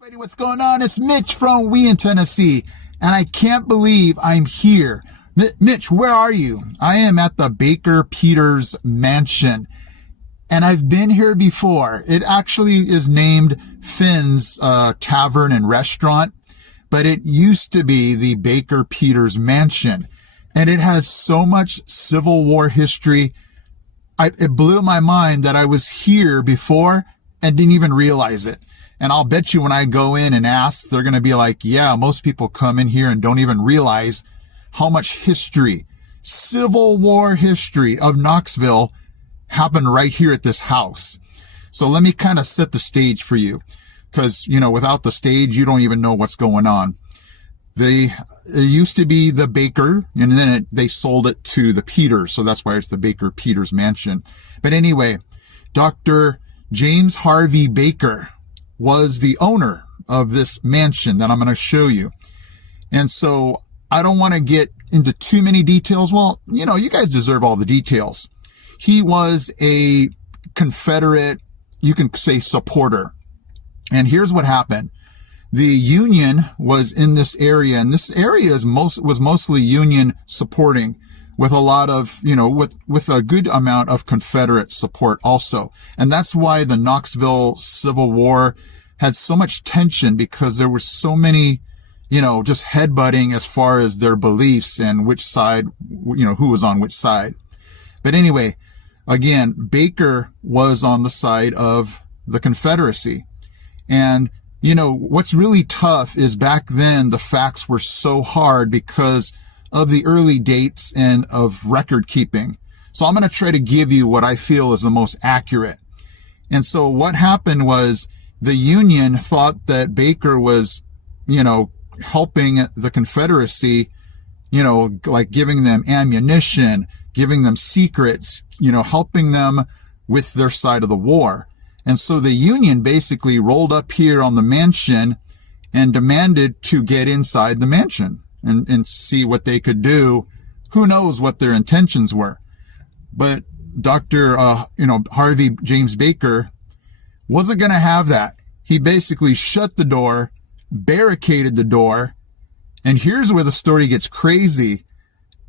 Everybody, what's going on? It's Mitch from We in Tennessee, and I can't believe I'm here. Mitch, where are you? I am at the Baker Peters Mansion, and I've been here before. It actually is named Finn's Tavern and Restaurant, but it used to be the Baker Peters Mansion, and it has so much Civil War history. It blew my mind that I was here before and didn't even realize it. And I'll bet you when I go in and ask, they're going to be like, yeah, most people come in here and don't even realize how much history, Civil War history of Knoxville happened right here at this house. So let me kind of set the stage for you, because, you know, without the stage, you don't even know what's going on. It used to be the Baker, and then they sold it to the Peters. So that's why it's the Baker Peters Mansion. But anyway, Dr. James Harvey Baker was the owner of this mansion that I'm going to show you. And so I don't want to get into too many details. Well, you know, you guys deserve all the details. He was a Confederate, you can say, supporter. And here's what happened. The Union was in this area, and this area was mostly Union supporting, with a lot of, you know, with a good amount of Confederate support also. And that's why the Knoxville Civil War had so much tension, because there were so many, you know, just headbutting as far as their beliefs and which side, you know, who was on which side. But anyway, again, Baker was on the side of the Confederacy. And, you know, what's really tough is back then the facts were so hard because of the early dates and of record keeping. So I'm going to try to give you what I feel is the most accurate. And so what happened was the Union thought that Baker was, you know, helping the Confederacy, you know, like giving them ammunition, giving them secrets, you know, helping them with their side of the war. And so the Union basically rolled up here on the mansion and demanded to get inside the mansion and see what they could do. Who knows what their intentions were. But Dr. Harvey James Baker wasn't going to have that. He basically shut the door, barricaded the door, and here's where the story gets crazy.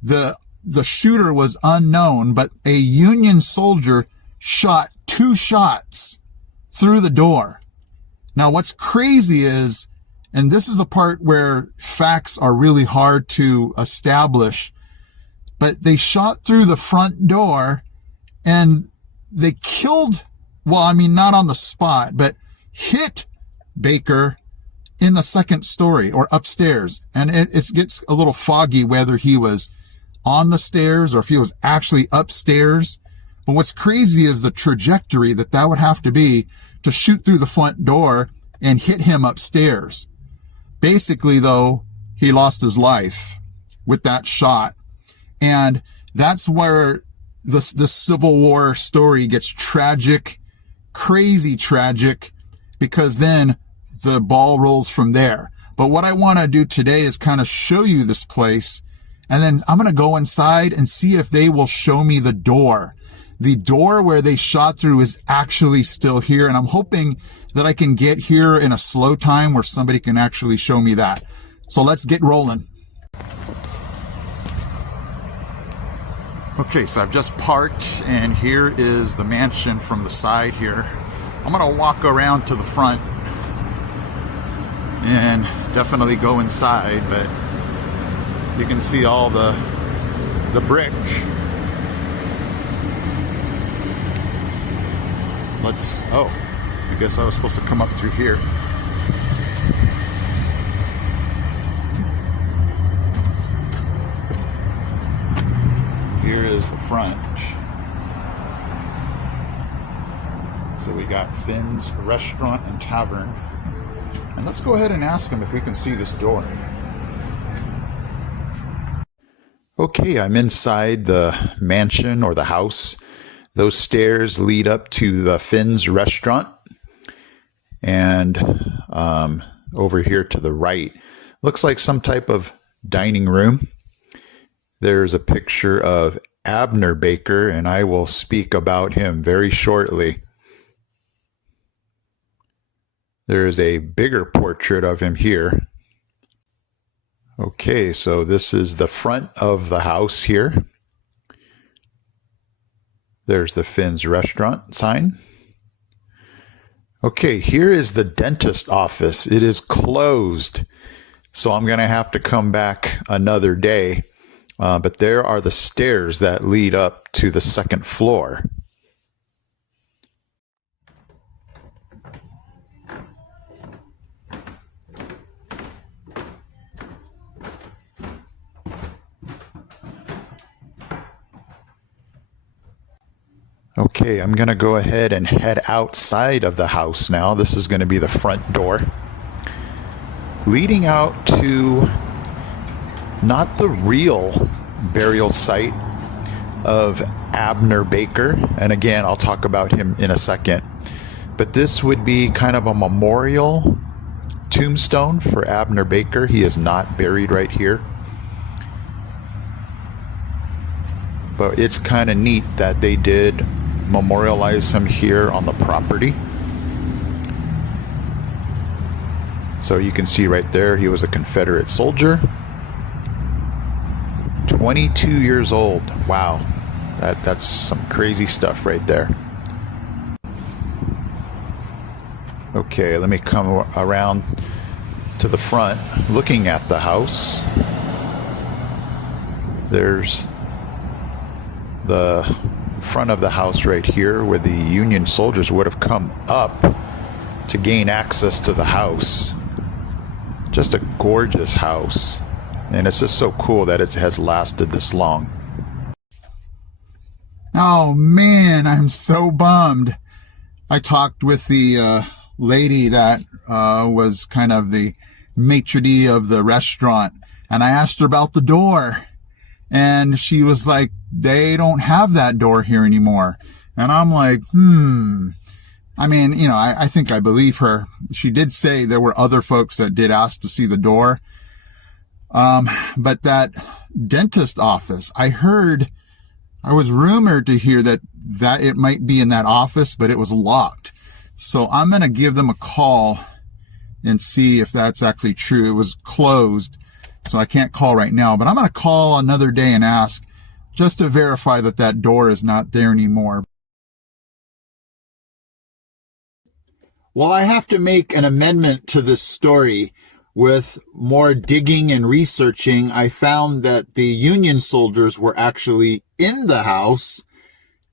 The shooter was unknown, but a Union soldier shot 2 shots through the door. Now, what's crazy is, and this is the part where facts are really hard to establish, but they shot through the front door and they killed, well, I mean, not on the spot, but hit Baker in the second story or upstairs. And it gets a little foggy whether he was on the stairs or if he was actually upstairs. But what's crazy is the trajectory that would have to be to shoot through the front door and hit him upstairs. Basically, though, he lost his life with that shot. And that's where the Civil War story gets tragic, crazy tragic, because then the ball rolls from there. But what I want to do today is kind of show you this place, and then I'm going to go inside and see if they will show me the door. The door where they shot through is actually still here, and I'm hoping that I can get here in a slow time where somebody can actually show me that. So let's get rolling. Okay, so I've just parked, and here is the mansion from the side here. I'm going to walk around to the front and definitely go inside, but you can see all the brick. I guess I was supposed to come up through here. Here is the front. So we got Finn's Restaurant and Tavern. And let's go ahead and ask him if we can see this door. Okay, I'm inside the mansion or the house. Those stairs lead up to the Finn's Restaurant. And over here to the right. Looks like some type of dining room. There's a picture of Abner Baker, and I will speak about him very shortly. There is a bigger portrait of him here. Okay, so this is the front of the house here. There's the Finn's restaurant sign. Okay, here is the dentist office. It is closed, so I'm going to have to come back another day. But there are the stairs that lead up to the second floor. Okay, I'm going to go ahead and head outside of the house now. This is going to be the front door, leading out to not the real burial site of Abner Baker. And again, I'll talk about him in a second. But this would be kind of a memorial tombstone for Abner Baker. He is not buried right here. But it's kind of neat that they did memorialize him here on the property. So you can see right there, he was a Confederate soldier. 22 years old. Wow. That's some crazy stuff right there. Okay, let me come around to the front, looking at the house. There's the front of the house right here where the Union soldiers would have come up to gain access to the house. Just a gorgeous house. And it's just so cool that it has lasted this long. Oh man, I'm so bummed. I talked with the lady that was kind of the maitre d' of the restaurant, and I asked her about the door. And she was like, they don't have that door here anymore. And I'm like, I mean, you know, I think I believe her. She did say there were other folks that did ask to see the door. But that dentist office, I was rumored to hear that it might be in that office, but it was locked. So I'm going to give them a call and see if that's actually true. It was closed, so I can't call right now, but I'm going to call another day and ask just to verify that that door is not there anymore. Well, I have to make an amendment to this story. With more digging and researching, I found that the Union soldiers were actually in the house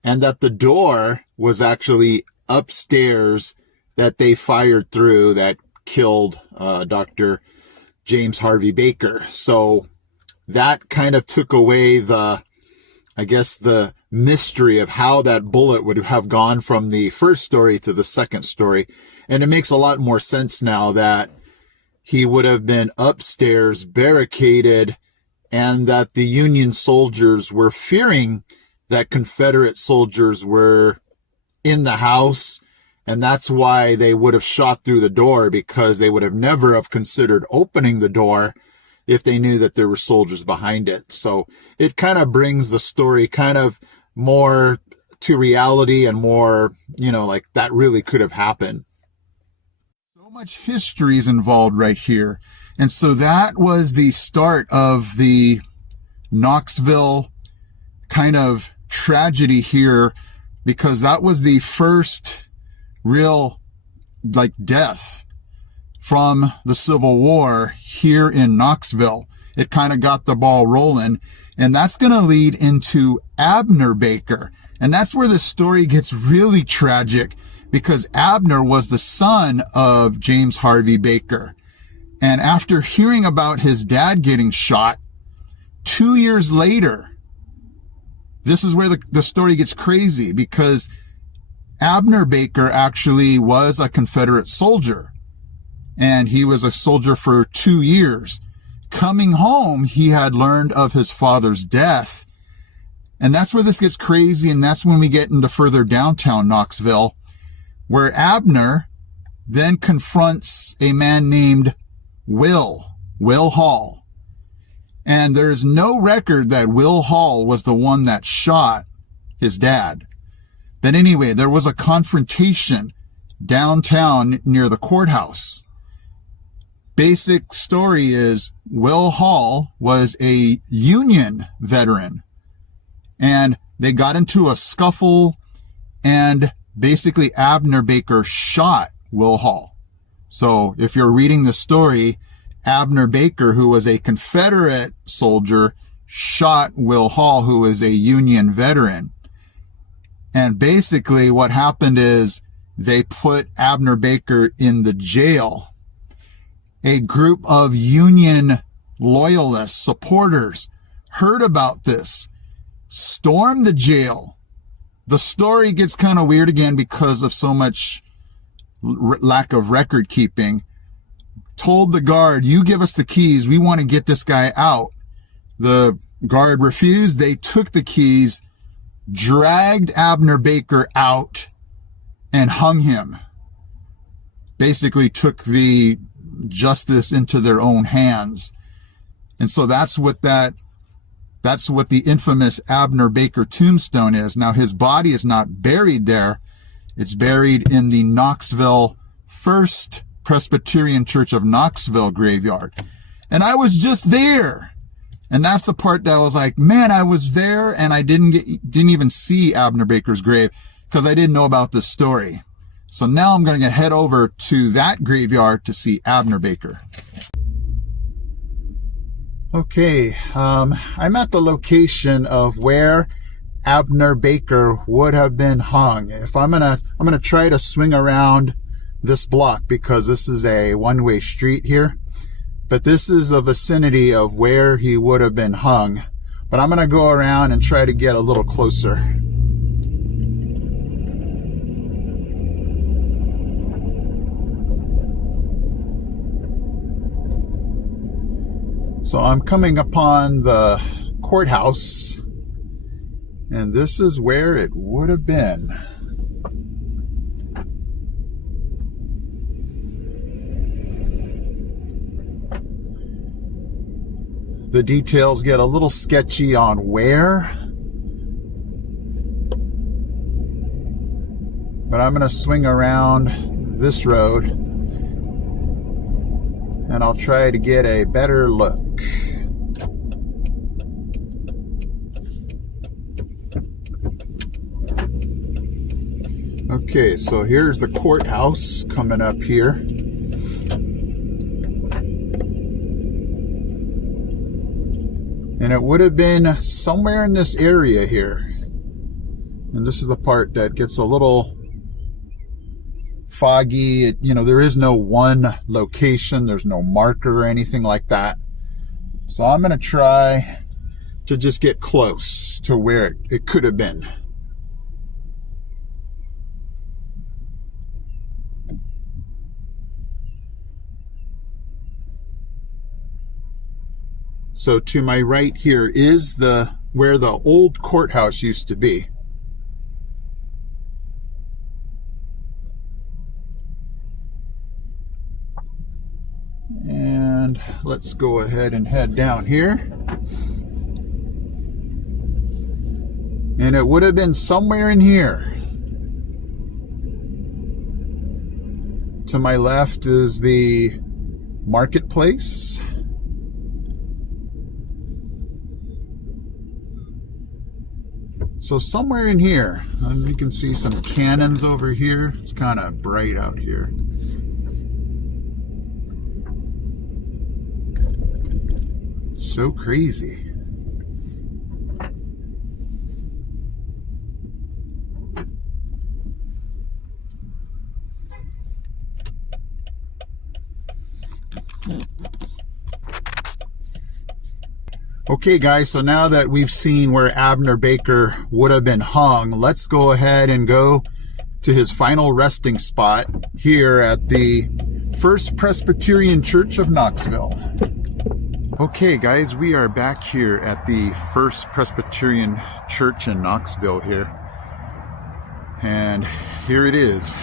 and that the door was actually upstairs that they fired through that killed Dr. James Harvey Baker. So that kind of took away the mystery of how that bullet would have gone from the first story to the second story. And it makes a lot more sense now that he would have been upstairs barricaded and that the Union soldiers were fearing that Confederate soldiers were in the house. And that's why they would have shot through the door, because they would have never have considered opening the door if they knew that there were soldiers behind it. So it kind of brings the story kind of more to reality and more, like that really could have happened. So much history is involved right here. And so that was the start of the Knoxville kind of tragedy here, because that was the first real death from the Civil War here in Knoxville. It kind of got the ball rolling, and that's going to lead into Abner Baker. And that's where the story gets really tragic, because Abner was the son of James Harvey Baker. And after hearing about his dad getting shot, 2 years later, this is where the story gets crazy, because Abner Baker actually was a Confederate soldier, and he was a soldier for 2 years. Coming home, he had learned of his father's death. And that's where this gets crazy, and that's when we get into further downtown Knoxville, where Abner then confronts a man named Will Hall. And there's no record that Will Hall was the one that shot his dad. But anyway, there was a confrontation downtown near the courthouse. Basic story is Will Hall was a Union veteran, and they got into a scuffle, and basically Abner Baker shot Will Hall. So if you're reading the story, Abner Baker, who was a Confederate soldier, shot Will Hall, who was a Union veteran. And basically what happened is they put Abner Baker in the jail. A group of Union loyalists, supporters, heard about this, stormed the jail. The story gets kind of weird again because of so much lack of record keeping. Told the guard, you give us the keys, we want to get this guy out. The guard refused. They took the keys, dragged Abner Baker out, and hung him. Basically took the justice into their own hands. And so that's what the infamous Abner Baker tombstone is. Now his body is not buried there. It's buried in the Knoxville First Presbyterian Church of Knoxville graveyard. And I was just there. And that's the part that I was like, man, I was there and I didn't even see Abner Baker's grave because I didn't know about this story. So now I'm going to head over to that graveyard to see Abner Baker. Okay, I'm at the location of where Abner Baker would have been hung. If I'm gonna try to swing around this block because this is a one-way street here, but this is the vicinity of where he would have been hung. But I'm gonna go around and try to get a little closer. So I'm coming upon the courthouse, and this is where it would have been. The details get a little sketchy on where, but I'm going to swing around this road and I'll try to get a better look. Okay, so here's the courthouse coming up here. And it would have been somewhere in this area here. And this is the part that gets a little foggy. There is no one location. There's no marker or anything like that. So I'm going to try to just get close to where it could have been. So to my right here is where the old courthouse used to be. And let's go ahead and head down here. And it would have been somewhere in here. To my left is the marketplace. So somewhere in here, and you can see some cannons over here. It's kind of bright out here. So crazy. Okay guys, so now that we've seen where Abner Baker would have been hung, let's go ahead and go to his final resting spot here at the First Presbyterian Church of Knoxville. Okay guys, we are back here at the First Presbyterian Church in Knoxville here. And here it is.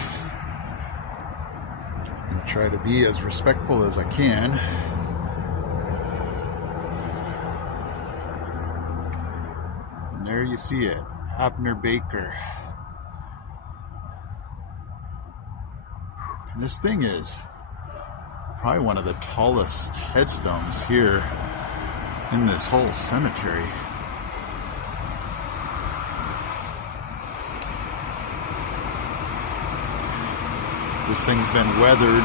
try to be as respectful as I can. And there you see it, Abner Baker. And this thing is probably one of the tallest headstones here in this whole cemetery. This thing's been weathered.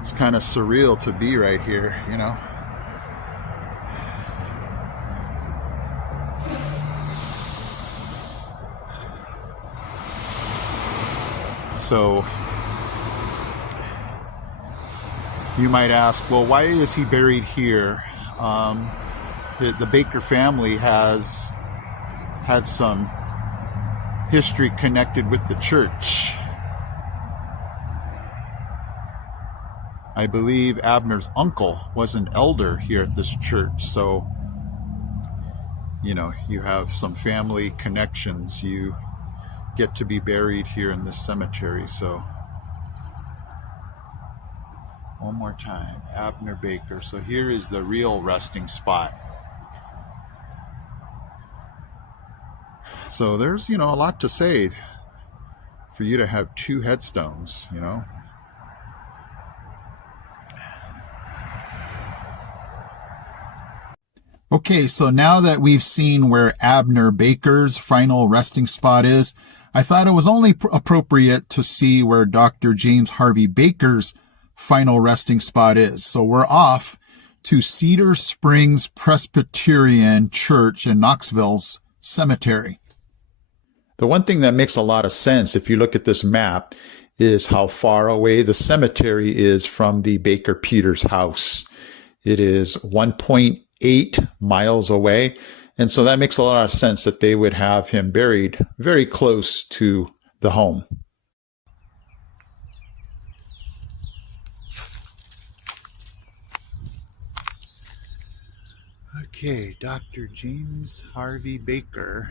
It's kind of surreal to be right here, you know. So you might ask, well, why is he buried here? The Baker family has had some history connected with the church. I believe Abner's uncle was an elder here at this church, so you know, you have some family connections. You get to be buried here in this cemetery. So one more time, Abner Baker. So here is the real resting spot. So there's, you know, a lot to say for you to have two headstones, you know. Okay, so now that we've seen where Abner Baker's final resting spot is, I thought it was only appropriate to see where Dr. James Harvey Baker's final resting spot is. So we're off to Cedar Springs Presbyterian Church in Knoxville's cemetery. The one thing that makes a lot of sense if you look at this map is how far away the cemetery is from the Baker Peters house. It is 1.8 miles away. And so that makes a lot of sense that they would have him buried very close to the home. Okay, Dr. James Harvey Baker,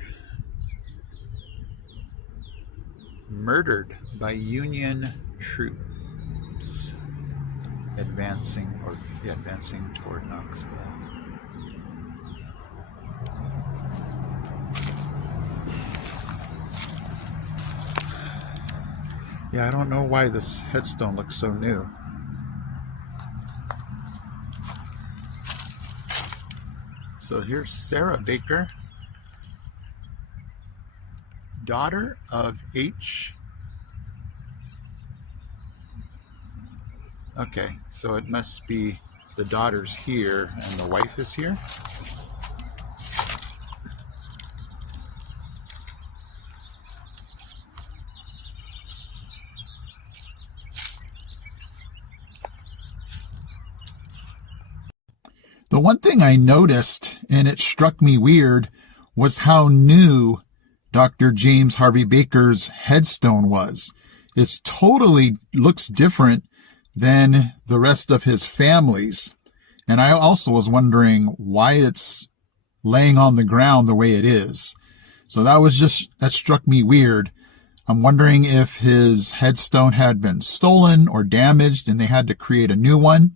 murdered by Union troops advancing toward Knoxville. Yeah, I don't know why this headstone looks so new. So here's Sarah Baker, daughter of H. Okay, so it must be the daughter's here and the wife is here. The one thing I noticed, and it struck me weird, was how new Dr. James Harvey Baker's headstone was. It totally looks different than the rest of his family's. And I also was wondering why it's laying on the ground the way it is. So that struck me weird. I'm wondering if his headstone had been stolen or damaged and they had to create a new one.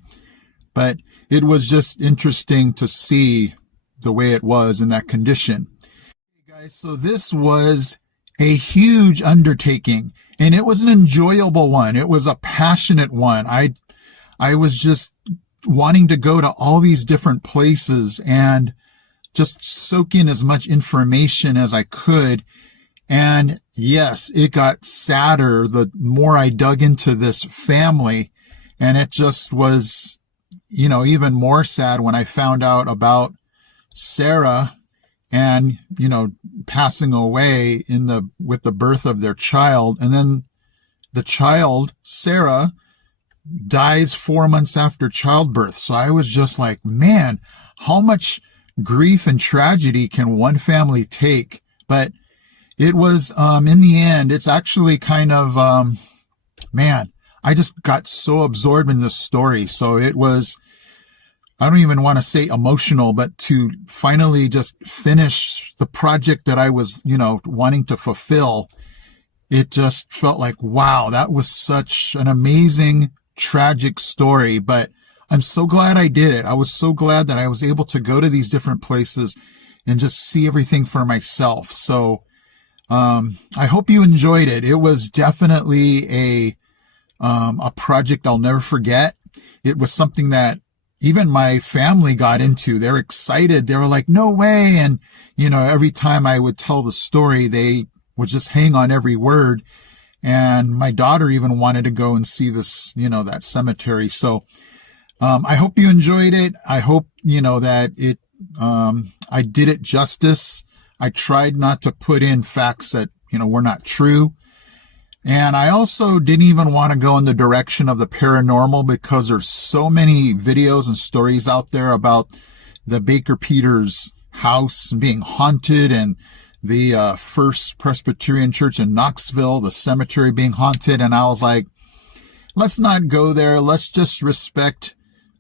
But it was just interesting to see the way it was in that condition. Hey guys, so this was a huge undertaking, and it was an enjoyable one. It was a passionate one. I was just wanting to go to all these different places and just soak in as much information as I could. And yes, it got sadder the more I dug into this family, and it just was, you know, even more sad when I found out about Sarah and, you know, passing away with the birth of their child. And then the child, Sarah, dies 4 months after childbirth. So I was just like, man, how much grief and tragedy can one family take? But it was, in the end, it's actually kind of, man, I just got so absorbed in this story. So it was I don't even want to say emotional, but to finally just finish the project that I was, wanting to fulfill. It just felt like, wow, that was such an amazing, tragic story. But I'm so glad I did it. I was so glad that I was able to go to these different places and just see everything for myself. So I hope you enjoyed it. It was definitely a project I'll never forget. It was something that even my family got into. They're excited. They were like, no way. And, every time I would tell the story, they would just hang on every word. And my daughter even wanted to go and see this, that cemetery. So I hope you enjoyed it. I hope, that it, I did it justice. I tried not to put in facts that, were not true. And I also didn't even want to go in the direction of the paranormal because there's so many videos and stories out there about the Baker Peters house being haunted and the First Presbyterian Church in Knoxville, the cemetery being haunted. And I was like, let's not go there. Let's just respect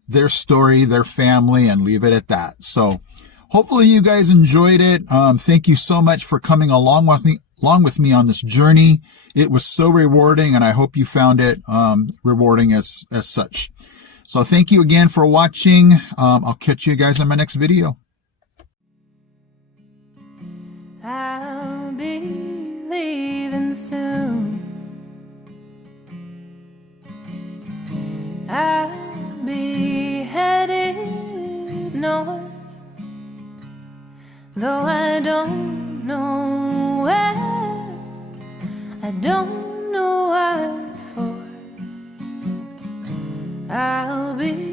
their story, their family, and leave it at that. So hopefully you guys enjoyed it. Thank you so much for coming along with me on this journey. It was so rewarding, and I hope you found it rewarding as such. So thank you again for watching. I'll catch you guys in my next video. I'll be leaving soon. I'll be headed north, though I don't know where. I don't know why for. I'll be